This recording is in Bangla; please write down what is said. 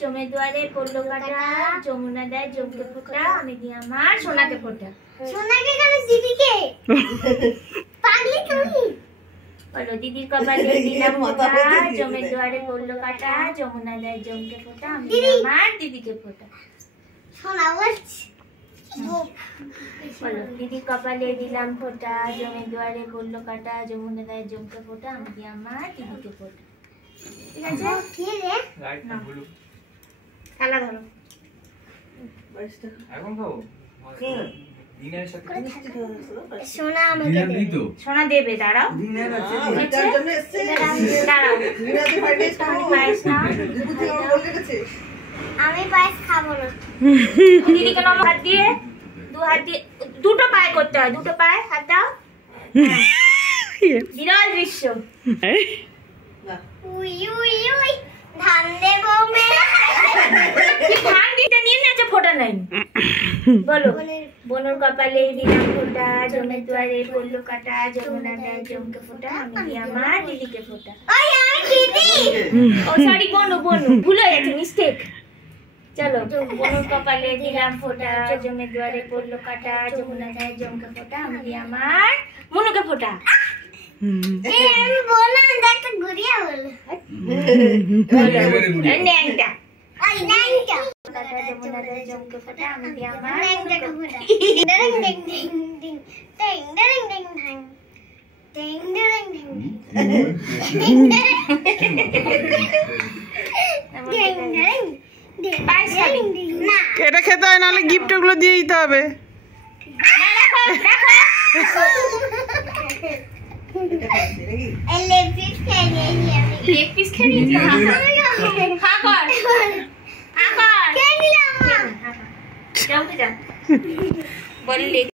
জমে দুয়ারে পড়লো কাটা, যমুনা দেয় জমকে ফোঁটা, আমি দিই আমার সোনাকে ফোঁটা। সোনাকে কেন দিদিকে? পাগলি তুমি। বলো দিদির কপালে দিলাম ফোঁটা, জমে দুয়ারে পড়লো কাটা, যমুনা দেয় জমকে ফোঁটা, আমি দিই আমার দিদিকে ফোঁটা। সোনা বলছি। বলো দিদির কপালে দিলাম ফোঁটা, জমে দুয়ারে পড়লো কাটা, যমুনা দেয় জমকে ফোঁটা, আমি দিই আমার দিদিকে ফোঁটা। ঠিক আছে? খেলা ধরো। এখন খাবো দিনের সাথে সোনা আমাকে দে। সোনা দেবে, দাঁড়াও দাঁড়াও। পায়েস নাও। আমি পায়েস খাবো না। দিদিকে নম হাত দিয়ে, দু হাত দিয়ে, দুটো পায়ে করতে হয়, দুটো পায়ে হাত দাও। বিরল দৃশ্য। উই উই উই ধান দেবো মে। ধান দিতে নিয়ে নেছে ফোঁটা নাই। বলো বনুর কপালে দিলাম ফোঁটা, জমে দুয়ারে পড়লো কাটা, যমুনা দেয় জমকে ফোঁটা, আমি দিই আমার দিদিকে ফোঁটা। ওই আমি দিদি। ও সরি, বনু বনু ভুল হয়ে গেছে, মিস্টেক। চলো বনুর কপালে দিলাম ফোঁটা, জমে দুয়ারে পড়লো কাটা, যমুনা দেয় জমকে ফোঁটা, আমি দিই আমার মনুকে ফোঁটা। এই আমি বললাম একটা ঘুরিয়ে বলো। ন্যাংটা। ওই ন্যাংটা। কাটা যমুনা দেয় জমকে ফোঁটা, আমি দিই আমার ন্যাংটাকে ফোঁটা। ডিং ডিং ডিং ডিং ডিং ডিং ডিং ডিং ডিং ডিং ডিং ডিং ডিং ডিং পায়েস খাবি? না এটা খেতে হয়, নাহলে গিফট গুলো দিয়ে দিতে হবে। এই লেগ পিস খেয়ে নিয়েছি আমি। লেগ পিস খেয়ে নিয়েছি? খা কর, খা কর। খেয়ে নিলাম মা। যাও তো যা। বল লেগ